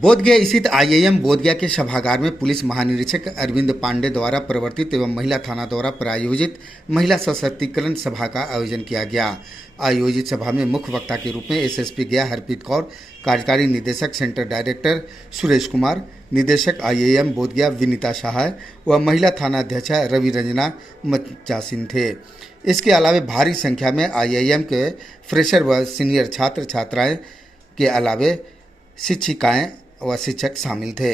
बोधगया स्थित आईआईएम बोधगया के सभागार में पुलिस महानिरीक्षक अरविंद पांडे द्वारा प्रवर्तित एवं महिला थाना द्वारा प्रायोजित महिला सशक्तिकरण सभा का आयोजन किया गया। आयोजित सभा में मुख्य वक्ता के रूप में एसएसपी गया हरप्रीत कौर, कार्यकारी निदेशक सेंटर डायरेक्टर सुरेश कुमार, निदेशक आईआईएम बोधगया विनीता सहाय व महिला थाना अध्यक्ष रवि रंजना मचासिन थे। इसके अलावा भारी संख्या में आईआईएम के फ्रेशर व सीनियर छात्र छात्राएं के अलावे शिक्षिकाएं व शिक्षक शामिल थे।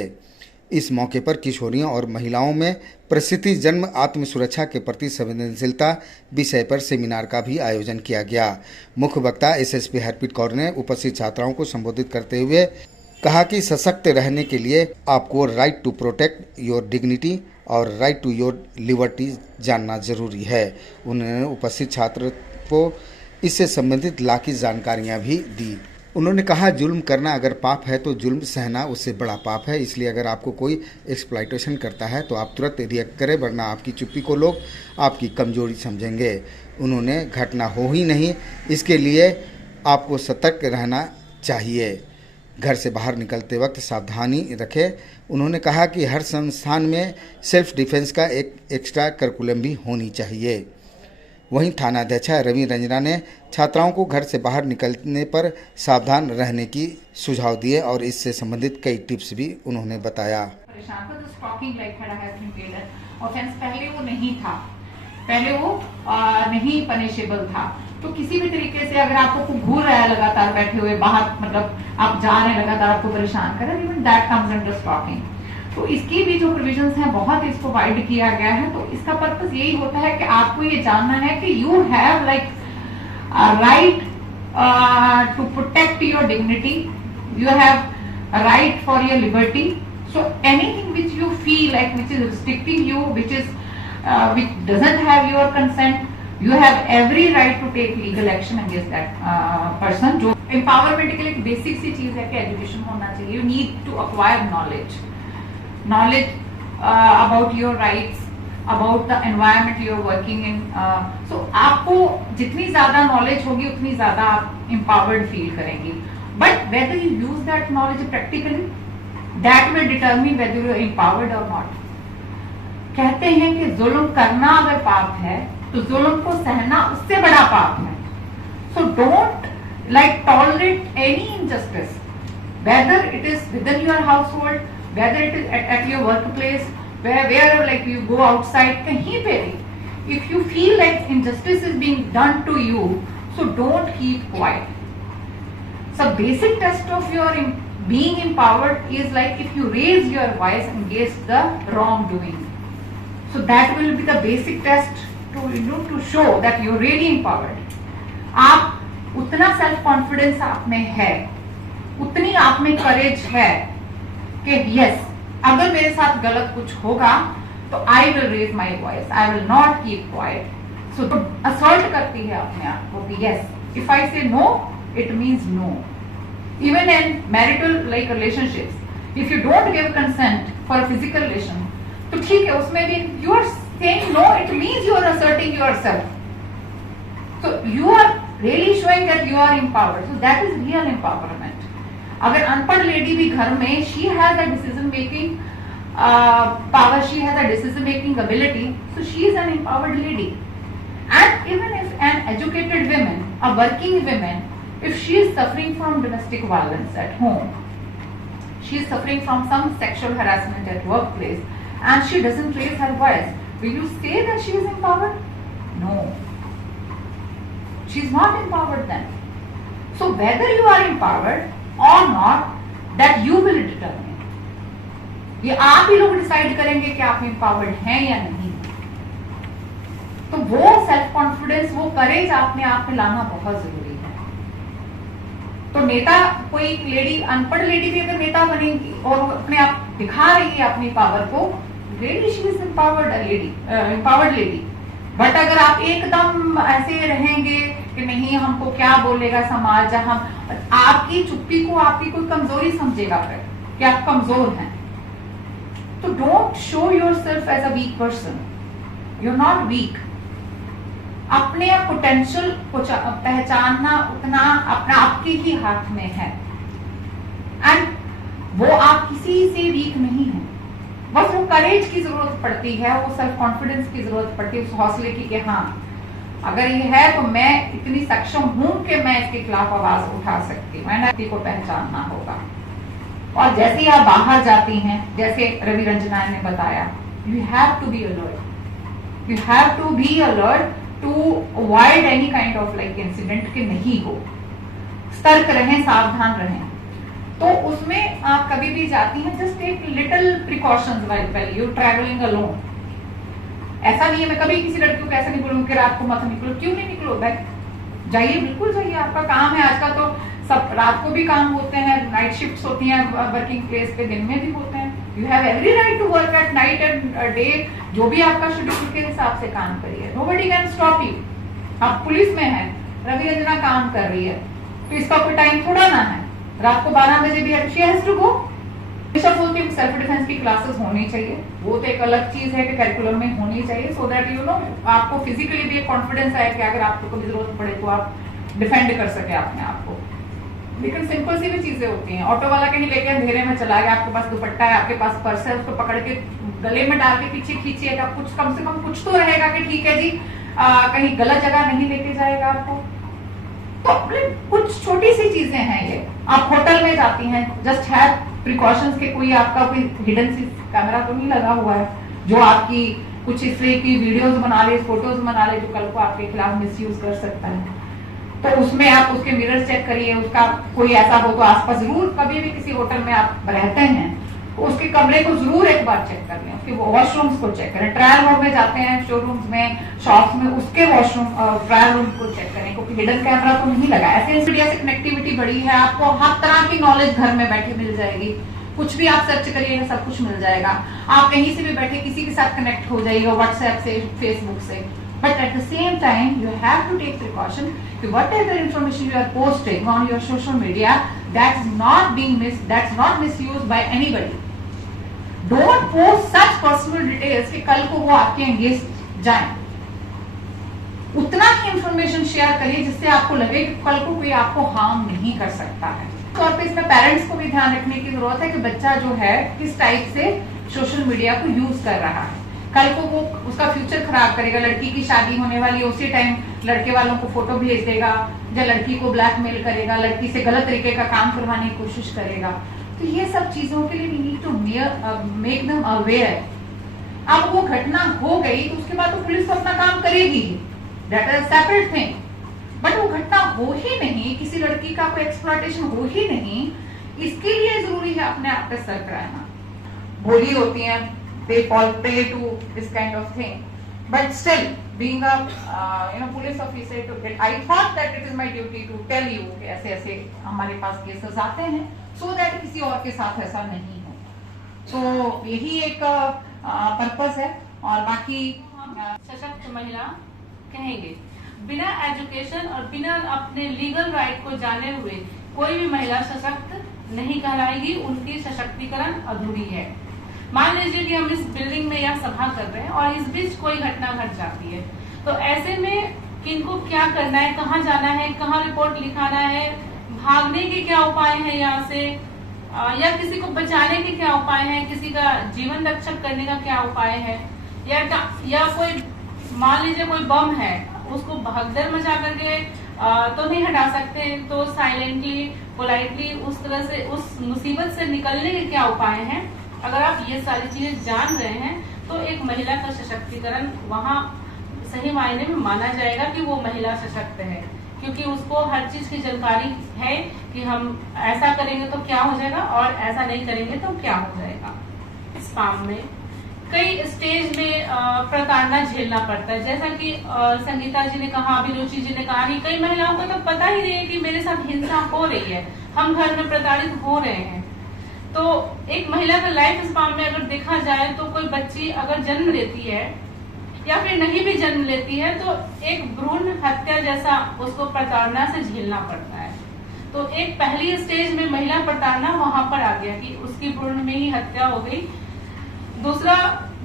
इस मौके पर किशोरियों और महिलाओं में परिस्थिति जन्म आत्म सुरक्षा के प्रति संवेदनशीलता विषय पर सेमिनार का भी आयोजन किया गया। मुख्य वक्ता एसएसपी हरप्रीत कौर ने उपस्थित छात्राओं को संबोधित करते हुए कहा कि सशक्त रहने के लिए आपको right to protect your dignity और राइट टू योर लिबर्टी जानना जरूरी है। उन्होंने उपस्थित छात्र को इससे संबंधित लाखी जानकारियां भी दी। उन्होंने कहा, जुल्म करना अगर पाप है तो जुल्म सहना उससे बड़ा पाप है। इसलिए अगर आपको कोई एक्सप्लॉइटेशन करता है तो आप तुरंत रिएक्ट करें, वरना आपकी चुप्पी को लोग आपकी कमजोरी समझेंगे। उन्होंने घटना हो ही नहीं, इसके लिए आपको सतर्क रहना चाहिए। घर से बाहर निकलते वक्त सावधानी रखें। उन्होंने कहा कि हर संस्थान में सेल्फ डिफेंस का एक एक्स्ट्रा करिकुलम भी होनी चाहिए। वहीं थाना अध्यक्ष रवि रंजना ने छात्राओं को घर से बाहर निकलने पर सावधान रहने की सुझाव दिए और इससे संबंधित कई टिप्स भी उन्होंने बताया। ऑफेंस पहले वो नहीं था, पहले वो नहीं पनिशेबल था। तो किसी भी तरीके से अगर आपको घूर रहा है लगातार बैठे हुए बाहर, मतलब आप जा रहे हैं लगातार आपको परेशान कर रहे हैं, even that comes under stalking. तो इसकी भी जो प्रोविजंस हैं बहुत इसको वाइड किया गया है। तो इसका पर्पस यही होता है कि आपको ये जानना है कि you have like right to protect your dignity, you have right for your liberty. So anything which you feel like which is restricting you, which doesn't have your consent, you have every right to take legal action against that person। जो empowerment के लिए एक basic सी चीज है कि education होना चाहिए। You need to acquire knowledge about your rights, about the environment you are working in। So आपको जितनी ज्यादा knowledge होगी उतनी ज्यादा आप empowered feel करेंगी। But whether you use that knowledge practically, that will determine whether you are empowered or not। कहते हैं कि जुल्म करना अगर पाप है तो जुल्म को सहना उससे बड़ा पाप है। So don't like tolerate any injustice, whether it is within your household, whether it is at your workplace, where like you go outside, कहीं पे भी if you feel like injustice is being done to you, so don't keep quiet. So basic test of your being empowered is like if you raise your voice against the wrongdoing। So that will be the basic test to show that you're really empowered। आप उतना self confidence आप में है, उतनी आप में करेज है कि यस, अगर मेरे साथ गलत कुछ होगा तो I will raise my voice, I will not keep quiet. So assert करती है अपने आप को कि yes, if I say no it means no. Even in marital like relationships, if you don't give consent for physical relation, तो ठीक है, उसमें भी you are saying no, it means you are asserting yourself। So you are really showing that you are empowered। So that is real empowerment। अगर अनपढ़ lady भी घर में, she has a decision making power, she has a decision making ability, so she is an empowered lady। And even if an educated woman, a working woman, if she is suffering from domestic violence at home, she is suffering from some sexual harassment at workplace, and she doesn't raise her voice, will you say that she is empowered? No, she is not empowered then। So whether you are empowered or not, that you will determine। ये आप ही लोग decide करेंगे कि आप empowered हैं या नहीं। तो वो सेल्फ कॉन्फिडेंस, वो करेज आप में लाना बहुत जरूरी है। तो नेता, कोई लेडी, अनपढ़ लेडी भी अगर नेता बनेगी और अपने आप दिखा रही है अपनी पावर को, really she is empowered lady। But अगर आप एकदम ऐसे रहेंगे कि नहीं, हमको क्या बोलेगा समाज, हम आपकी चुप्पी को आपकी कोई कमजोरी समझेगा फिर कि आप कमजोर हैं। तो don't show yourself as a weak person, you are not weak. अपने पोटेंशियल को पहचानना उतना अपना आपके ही हाथ में है। एंड वो आप किसी से वीक नहीं है, बस वो करेज की जरूरत पड़ती है, वो सेल्फ कॉन्फिडेंस की जरूरत पड़ती है, उस हौसले की कि हाँ अगर ये है तो मैं इतनी सक्षम हूं कि मैं इसके खिलाफ आवाज उठा सकती हूँ। एनएफटी को पहचानना होगा। और जैसे ही आप बाहर जाती हैं, जैसे रवि रंजनान ने बताया, you have to be alert, you have to be alert to avoid any kind of like incident के नहीं हो, सतर्क रहें, सावधान रहें। तो उसमें आप कभी भी जाती हैं, just take little precautions while you travelling alone. ऐसा नहीं है, मैं कभी किसी लड़की को ऐसा नहीं बोलूंगी कि रात को मत निकलो। क्यों नहीं निकलो, बैठ जाइए, बिल्कुल जाइए, आपका काम है। आजकल तो सब रात को भी काम होते हैं, नाइट शिफ्ट्स होती हैं वर्किंग प्लेस पे, दिन में भी होते हैं। You have every right to work at night and day, जो भी आपका शेड्यूल के हिसाब से काम करिए, नोबडी कैन स्टॉप यू। आप पुलिस में हैं, रवि रंजना काम कर रही है, तो इसका कोई टाइम थोड़ा ना है, रात को 12 बजे भी शी हैज टू गो। हमेशा बोलती हूँ सेल्फ डिफेंस की क्लासेस होनी चाहिए, वो तो एक अलग चीज है कि करिकुलम में होनी चाहिए, सो दैट यू नो आपको फिजिकली भी एक कॉन्फिडेंस आए कि अगर आपको कभी जरूरत पड़े तो आप डिफेंड कर सके अपने आप को। लेकिन सिंपल सी भी चीजें होती हैं, ऑटो वाला कहीं लेके अंधेरे में चला गया, आपके पास दुपट्टा है, आपके पास पर्स है, उसको पकड़ के गले में डाल के पीछे खींचिएगा, कुछ कम से कम कुछ तो रहेगा कि ठीक है जी कहीं गलत जगह नहीं लेके जाएगा आपको। तो कुछ छोटी सी चीजें हैं ये। आप होटल में जाती हैं, जस्ट हैव प्रिकॉशंस के कोई आपका कोई हिडन सी कैमरा तो नहीं लगा हुआ है जो आपकी कुछ इस तरह की वीडियोस बना ले, फोटोज बना ले, जो कल को आपके खिलाफ मिसयूज कर सकता है। तो उसमें आप उसके मिरर चेक करिए, उसका कोई ऐसा हो तो आसपास जरूर, कभी भी किसी होटल में आप रहते हैं तो उसके कमरे को जरूर एक बार चेक कर लें, उसके वॉशरूम्स को चेक करें। ट्रायल रूम में जाते हैं, शोरूम्स में, शॉप्स में, उसके वॉशरूम ट्रायल रूम को चेक करें, क्योंकि हिडन कैमरा तो नहीं लगा। ऐसे मीडिया से कनेक्टिविटी बढ़ी है, आपको हर तरह की नॉलेज घर में बैठे मिल जाएगी, कुछ भी आप सर्च करिएगा सब कुछ मिल जाएगा। आप कहीं से भी बैठे किसी के साथ कनेक्ट हो जाइएगा, व्हाट्सएप से, फेसबुक से। But at the same time, you have to take precaution that whatever information you are posting on your social media, that's not being that's not misused by anybody. Don't post such personal details कि कल को वो आपके against जाए। उतना ही information share करिए जिससे आपको लगे कि कल को कोई आपको हार्म नहीं कर सकता है। तौर पे इसमें पेरेंट्स को भी ध्यान रखने की जरूरत है कि बच्चा जो है किस टाइप से सोशल मीडिया को यूज कर रहा है। कल को वो उसका फ्यूचर खराब करेगा, लड़की की शादी होने वाली है, उसी टाइम लड़के वालों को फोटो भेज देगा, या लड़की को ब्लैकमेल करेगा, लड़की से गलत तरीके का काम करवाने की कोशिश करेगा। तो ये सब चीजों के लिए we need to make them aware. अब वो घटना हो गई तो उसके बाद तो पुलिस तो अपना काम करेगी, that is separate thing. But वो घटना हो ही नहीं, किसी लड़की का कोई एक्सप्लॉयटेशन हो ही नहीं, इसके लिए जरूरी है अपने आप पे सतर्क रहना। भोली होती हैं, they fall prey to this kind of thing, but still being a police officer, I thought that it is my duty to tell you कि ऐसे ऐसे हमारे पास केसेस आते हैं, so that किसी और के साथ ऐसा नहीं हो। तो यही एक पर्पस है। और बाकी सशक्त महिला कहेंगे, बिना एजुकेशन और बिना अपने लीगल राइट को जाने हुए कोई भी महिला सशक्त नहीं कहलाएगी, उनकी सशक्तिकरण अधूरी है। मान लीजिए कि हम इस बिल्डिंग में यह सभा कर रहे हैं और इस बीच कोई घटना घट जाती है, तो ऐसे में किनको क्या करना है, कहाँ जाना है, कहाँ रिपोर्ट लिखाना है, भागने के क्या उपाय हैं यहाँ से, या किसी को बचाने के क्या उपाय हैं, किसी का जीवन रक्षक करने का क्या उपाय है, या कोई मान लीजिए कोई बम है, उसको भगदड़ मचा करके तो नहीं हटा सकते, तो साइलेंटली, पोलाइटली उस तरह से उस मुसीबत से निकलने के क्या उपाय हैं। अगर आप ये सारी चीजें जान रहे हैं तो एक महिला का सशक्तिकरण वहाँ सही मायने में माना जाएगा कि वो महिला सशक्त है, क्योंकि उसको हर चीज की जानकारी है कि हम ऐसा करेंगे तो क्या हो जाएगा और ऐसा नहीं करेंगे तो क्या हो जाएगा। इस काम में कई स्टेज में प्रताड़ना झेलना पड़ता है, जैसा कि संगीता जी ने कहा, अभिरुचि जी ने कहा कि कई महिलाओं को तो पता ही नहीं है कि मेरे साथ हिंसा हो रही है, हम घर में प्रताड़ित हो रहे हैं। तो एक महिला का लाइफ स्पान में अगर देखा जाए तो कोई बच्ची अगर जन्म लेती है या फिर नहीं भी जन्म लेती है तो एक भ्रूण हत्या जैसा उसको प्रताड़ना से झेलना पड़ता है। तो एक पहली स्टेज में महिला प्रताड़ना वहां पर आ गया कि उसकी भ्रूण में ही हत्या हो गई। दूसरा,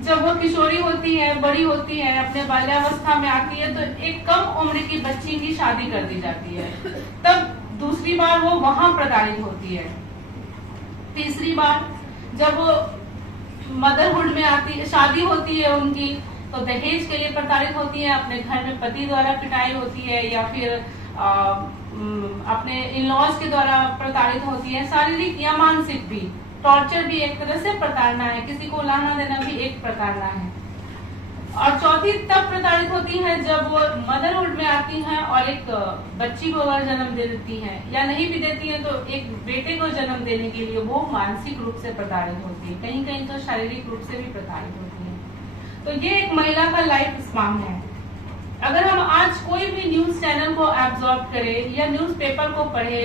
जब वो किशोरी होती है, बड़ी होती है, अपने बाल्यावस्था में आती है, तो एक कम उम्र की बच्ची की शादी कर दी जाती है, तब दूसरी बार वो वहां प्रताड़ित होती है। तीसरी बात, जब वो मदरहुड में आती, शादी होती है उनकी, तो दहेज के लिए प्रताड़ित होती है, अपने घर में पति द्वारा पिटाई होती है, या फिर अपने इन लॉज के द्वारा प्रताड़ित होती है, शारीरिक या मानसिक भी। टॉर्चर भी एक तरह से प्रताड़ना है, किसी को लाना देना भी एक प्रताड़ना है। और चौथी तब प्रताड़ित होती है जब वो मदरहुड में आती हैं और एक बच्ची को अगर जन्म दे देती हैं, या नहीं भी देती हैं तो एक बेटे को जन्म देने के लिए वो मानसिक रूप से प्रताड़ित होती है, कहीं कहीं तो शारीरिक रूप से भी प्रताड़ित होती है। तो ये एक महिला का लाइफ स्पान है। अगर हम आज कोई भी न्यूज चैनल को एब्जॉर्ब करें, या न्यूज़पेपर को पढ़े,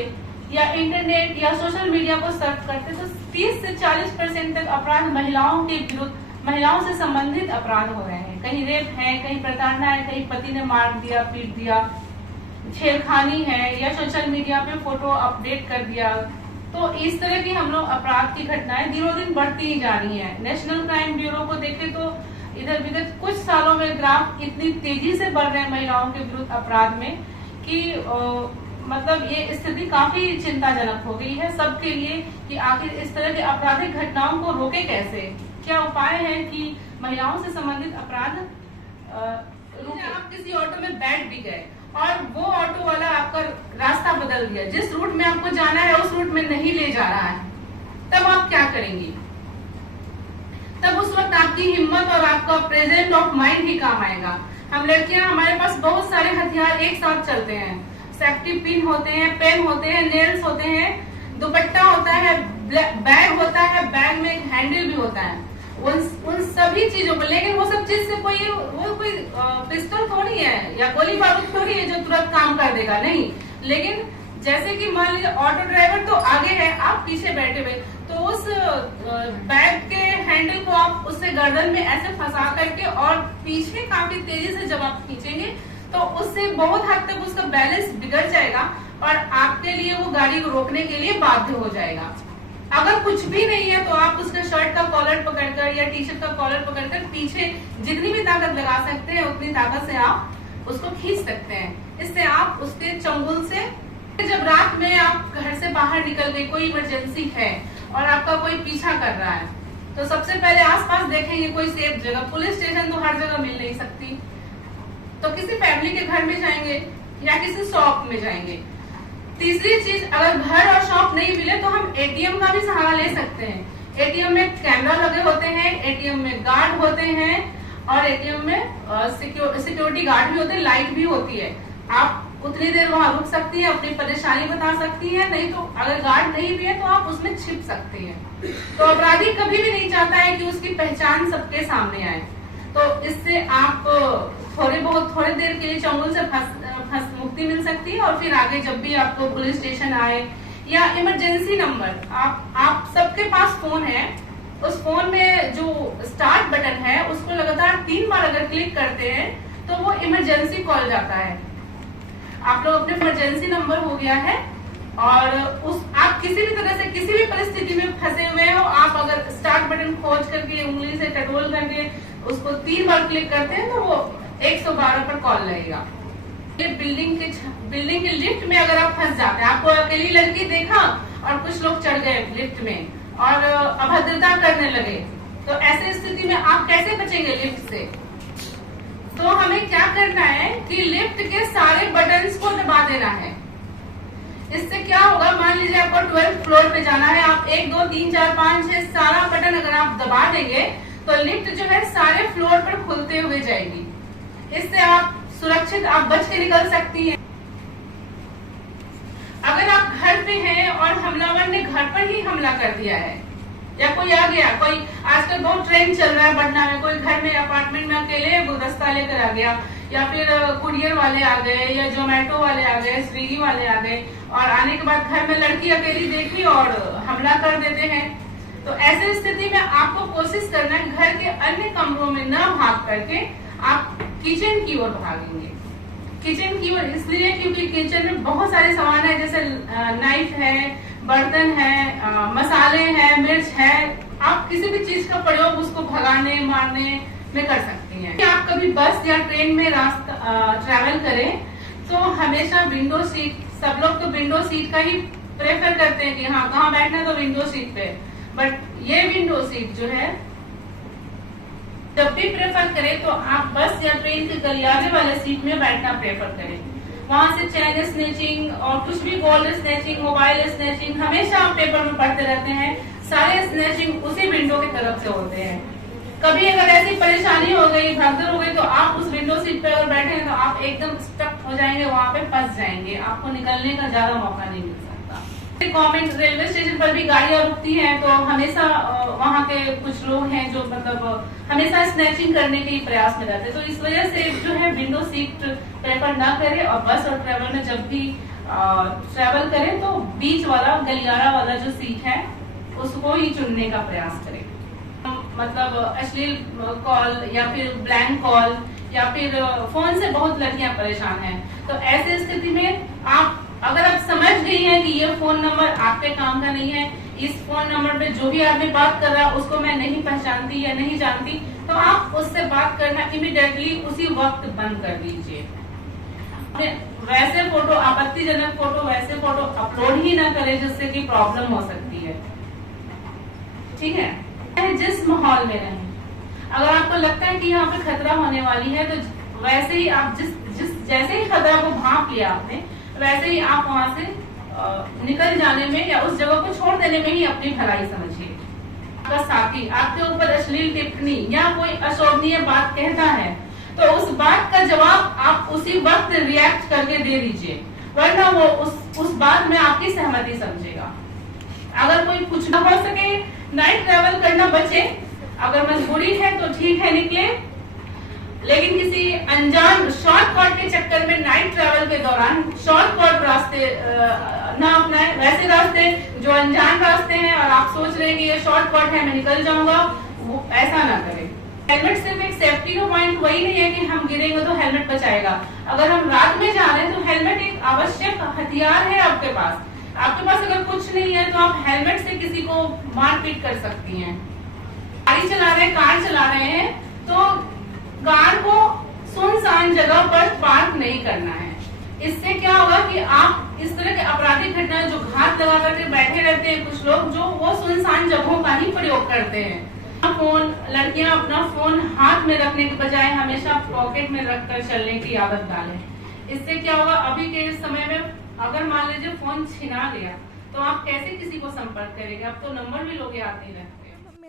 या इंटरनेट या सोशल मीडिया को सर्च करते, तो 30 से 40% तक अपराध महिलाओं के विरुद्ध, महिलाओं से संबंधित अपराध हो रहे हैं। कहीं रेप है, कहीं प्रताड़ना है, कहीं पति ने मार दिया, पीट दिया, छेड़खानी है, या सोशल मीडिया पे फोटो अपडेट कर दिया। तो इस तरह की हम लोग अपराध की घटनाएं दिनों दिन बढ़ती ही जा रही हैं। नेशनल क्राइम ब्यूरो को देखें तो इधर विगत कुछ सालों में ग्राफ इतनी तेजी से बढ़ रहे हैं महिलाओं के विरुद्ध अपराध में कि मतलब ये स्थिति काफी चिंताजनक हो गई है सबके लिए कि आखिर इस तरह के आपराधिक घटनाओं को रोके कैसे, क्या उपाय है कि महिलाओं से संबंधित अपराध रोके। आप किसी ऑटो में बैठ भी गए और वो ऑटो वाला आपका रास्ता बदल दिया, जिस रूट में आपको जाना है उस रूट में नहीं ले जा रहा है, तब आप क्या करेंगी? तब उस वक्त आपकी हिम्मत और आपका प्रेजेंट ऑफ माइंड ही काम आएगा। हम लड़कियां, हमारे पास बहुत सारे हथियार एक साथ चलते हैं, सेफ्टी पिन होते हैं, पेन होते हैं, नेल्स होते हैं, दुपट्टा होता है, बैग होता है, बैग में एक हैंडल भी होता है, उन सभी चीजों पर। लेकिन वो सब चीज से कोई पिस्टल थोड़ी है या गोली बारूद थोड़ी है जो तुरंत काम कर देगा, नहीं। लेकिन जैसे कि मान लीजिए ऑटो ड्राइवर तो आगे है, आप पीछे बैठे हुए, तो उस बैग के हैंडल को आप उससे गर्दन में ऐसे फंसा करके और पीछे काफी तेजी से जब आप खींचेंगे तो उससे बहुत हद तक उसका बैलेंस बिगड़ जाएगा और आपके लिए वो गाड़ी को रोकने के लिए बाध्य हो जाएगा। अगर कुछ भी नहीं है तो आप उसका शर्ट का कॉलर पकड़कर या टी शर्ट का कॉलर पकड़कर पीछे जितनी भी ताकत लगा सकते हैं उतनी ताकत से आप उसको खींच सकते हैं। इससे आप उसके चंगुल से, जब रात में आप घर से बाहर निकल गए, कोई इमरजेंसी है और आपका कोई पीछा कर रहा है, तो सबसे पहले आसपास देखेंगे कोई सेफ जगह। पुलिस स्टेशन तो हर जगह मिल नहीं सकती, तो किसी फैमिली के घर में जाएंगे या किसी शॉप में जाएंगे। तीसरी चीज, अगर घर और शॉप नहीं मिले तो हम एटीएम का भी सहारा ले सकते हैं। एटीएम में कैमरा लगे होते हैं, एटीएम में गार्ड होते हैं और एटीएम में सिक्योरिटी गार्ड भी होते हैं, लाइट भी होती है। आप उतनी देर वहां रुक सकती है, अपनी परेशानी बता सकती है, नहीं तो अगर गार्ड नहीं भी है तो आप उसमें छिप सकती है। तो अपराधी कभी भी नहीं चाहता है कि उसकी पहचान सबके सामने आए, तो इससे आप थोड़े देर के लिए चंगुल से मुक्ति मिल सकती है। और फिर आगे जब भी आपको पुलिस स्टेशन आए या इमरजेंसी नंबर, आप सबके पास फोन है, उस फोन में जो स्टार्ट बटन है उसको लगातार 3 बार अगर क्लिक करते हैं तो वो इमरजेंसी कॉल जाता है। आप लोग अपने इमरजेंसी नंबर हो गया है और आप किसी भी तरह से किसी भी परिस्थिति में फंसे हुए हो, आप अगर स्टार्ट बटन खोज करके उंगली से टटोल करके उसको 3 बार क्लिक करते हैं तो वो 112 पर कॉल लगेगा। बिल्डिंग के लिफ्ट में अगर आप फंस जाते हैं, आपको अकेली लड़की देखा और कुछ लोग चढ़ गए लिफ्ट में और अभद्रता करने लगे, तो ऐसी स्थिति में आप कैसे बचेंगे लिफ्ट से? तो हमें क्या करना है कि लिफ्ट के सारे बटन्स को दबा देना है। इससे क्या होगा, मान लीजिए आपको 12th फ्लोर पे जाना है, आप 1 2 3 4 5 6 सारा बटन अगर आप दबा देंगे तो लिफ्ट जो है सारे फ्लोर पर खुलते हुए जाएगी। इससे आप सुरक्षित, आप बच के निकल सकती हैं। अगर आप घर पे हैं और हमलावर ने घर पर ही हमला कर दिया है या कोई आ गया, कोई आजकल बहुत ट्रेंड चल रहा है पटना में, कोई घर में अपार्टमेंट में अकेले गुलदस्ता लेकर आ गया, या फिर कुरियर वाले आ गए या जोमेटो वाले आ गए, स्विगी वाले आ गए और आने के बाद घर में लड़की अकेली देखी और हमला कर देते हैं। तो ऐसी स्थिति में आपको कोशिश करना है घर के अन्य कमरों में न भाग करके आप किचन की ओर भागेंगे। किचन की ओर इसलिए क्योंकि किचन में बहुत सारे सामान है, जैसे नाइफ है, बर्तन है, मसाले हैं, मिर्च है। आप किसी भी चीज का प्रयोग उसको भगाने मारने में कर सकती हैं। आप कभी बस या ट्रेन में रास्ता ट्रैवल करें तो हमेशा विंडो सीट, सब लोग तो विंडो सीट का ही प्रेफर करते हैं कि हाँ कहाँ बैठना है तो विंडो सीट पे, बट ये विंडो सीट जो है जब भी प्रेफर करें तो आप बस या ट्रेन के गलियारे वाले सीट में बैठना प्रेफर करें। वहां से चैन स्नैचिंग और कुछ भी गोल्ड स्नैचिंग, मोबाइल स्नैचिंग, हमेशा आप पेपर में पढ़ते रहते हैं, सारे स्नैचिंग उसी विंडो की तरफ से होते हैं। कभी अगर ऐसी परेशानी हो गई, भगदड़ हो गई, तो आप उस विंडो सीट पे अगर बैठे हैं तो आप एकदम स्टक हो जाएंगे, वहां पे फंस जाएंगे, आपको निकलने का ज्यादा मौका नहीं मिल सकता। गवर्नमेंट रेलवे स्टेशन पर भी गाड़ियां रुकती हैं तो हमेशा वहां के कुछ लोग हैं जो मतलब हमेशा स्नैचिंग करने के प्रयास में रहते हैं, तो इस वजह से जो है विंडो सीट प्रेफर ना करें और बस और ट्रेवल में जब भी ट्रेवल करें तो बीच वाला गलियारा वाला जो सीट है उसको ही चुनने का प्रयास करें। मतलब अश्लील कॉल या फिर ब्लैंक कॉल या फिर फोन से बहुत लड़कियां परेशान हैं, तो ऐसे स्थिति में आप अगर आप समझ गई हैं कि ये फोन नंबर आपके काम का नहीं है, इस फोन नंबर पे जो भी आदमी बात कर रहा है उसको मैं नहीं पहचानती या नहीं जानती, तो आप उससे बात करना इमीडिएटली उसी वक्त बंद कर दीजिए। वैसे फोटो, आपत्तिजनक फोटो, वैसे फोटो अपलोड ही ना करें जिससे कि प्रॉब्लम हो सकती है। ठीक है, जिस माहौल में रहें, अगर आपको लगता है कि यहाँ पे खतरा होने वाली है तो वैसे ही आप जैसे ही खतरा को भांप लिया आपने, वैसे ही आप वहां से निकल जाने में या उस जगह को छोड़ देने में ही अपनी भलाई समझिए। आपका साथी आपके ऊपर अश्लील टिप्पणी या कोई अशोभनीय बात कहता है तो उस बात का जवाब आप उसी वक्त रिएक्ट करके दे दीजिए, वरना वो उस बात में आपकी सहमति समझेगा। अगर कोई कुछ ना हो सके, नाइट ट्रैवल करना बचे, अगर मजबूरी है तो ठीक है निकले, लेकिन किसी अनजान शॉर्टकट के चक्कर में नाइट ट्रैवल के दौरान शॉर्टकट रास्ते ना अपनाएं। वैसे रास्ते जो अनजान रास्ते हैं और आप सोच रहे हैं कि ये शॉर्टकट है मैं निकल जाऊंगा, वो ऐसा ना करें। हेलमेट सिर्फ एक सेफ्टी का पॉइंट वही नहीं है कि हम गिरेंगे तो हेलमेट बचाएगा। अगर हम रात में जा रहे हैं तो हेलमेट एक आवश्यक हथियार है आपके पास। आपके पास अगर कुछ नहीं है तो आप हेलमेट से किसी को मारपीट कर सकती हैं। गाड़ी चला रहे हैं, कार चला रहे हैं तो कार को सुनसान जगह पर पार्क नहीं करना है। इससे क्या होगा कि आप इस तरह के आपराधिक घटनाएं जो घात लगा करके बैठे रहते हैं कुछ लोग, जो वो सुनसान जगहों का ही प्रयोग करते हैं। फोन, लड़कियां अपना फोन हाथ में रखने के बजाय हमेशा पॉकेट में रखकर चलने की आदत डालें। इससे क्या होगा, अभी के समय में अगर मान लीजिए फोन छिना गया तो आप कैसे किसी को संपर्क करेंगे? अब तो नंबर भी लोग याद नहीं रखते।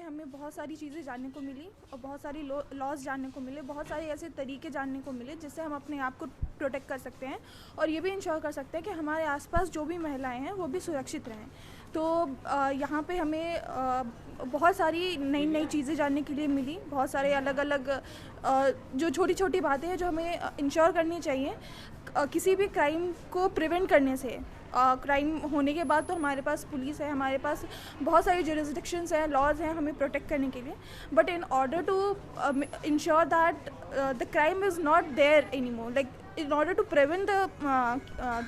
हमें बहुत सारी चीज़ें जानने को मिली और बहुत सारी लॉज जानने को मिले, बहुत सारे ऐसे तरीके जानने को मिले जिससे हम अपने आप को प्रोटेक्ट कर सकते हैं और ये भी इंश्योर कर सकते हैं कि हमारे आसपास जो भी महिलाएं हैं वो भी सुरक्षित रहें। तो यहाँ पे हमें बहुत सारी नई नई चीज़ें जानने के लिए मिली, बहुत सारे अलग अलग जो छोटी छोटी बातें हैं जो हमें इंश्योर करनी चाहिए किसी भी क्राइम को प्रिवेंट करने से। क्राइम होने के बाद तो हमारे पास पुलिस है, हमारे पास बहुत सारी जुरिस्डिक्शंस हैं, लॉज हैं हमें प्रोटेक्ट करने के लिए, but in order to ensure that the crime is not there any more, like in order to prevent the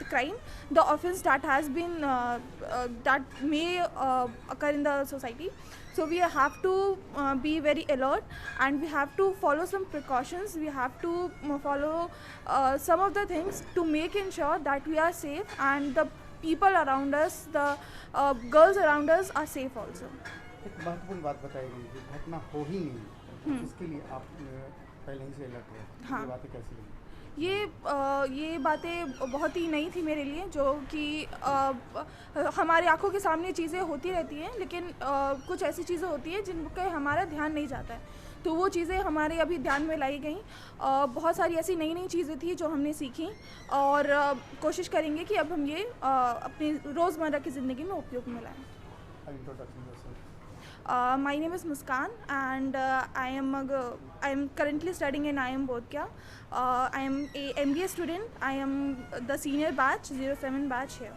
crime, the offense that has been that may occur in the society, so we have to be very alert and we have to follow some precautions. We have to follow some of the things to make ensure that we are safe and the people around us, the girls around us are safe also. एक महत्वपूर्ण बात बताई गई कि घटना हो ही नहीं, इसके लिए आप पहले ही से अलर्ट रहे। हाँ। ये बातें कैसी लगी? ये बातें बहुत ही नई थी मेरे लिए, जो कि हमारे आंखों के सामने चीज़ें होती रहती हैं, लेकिन कुछ ऐसी चीज़ें होती हैं जिनका हमारा ध्यान नहीं जाता है, तो वो चीज़ें हमारे अभी ध्यान में लाई गई। बहुत सारी ऐसी नई नई चीज़ें थी जो हमने सीखी और कोशिश करेंगे कि अब हम ये अपनी रोज़मर्रा की ज़िंदगी में उपयोग में लाएँ। My name is Muskan and I am currently studying in IIM Bodhgaya. I am a MBA student. I am the senior batch, 07 batch here.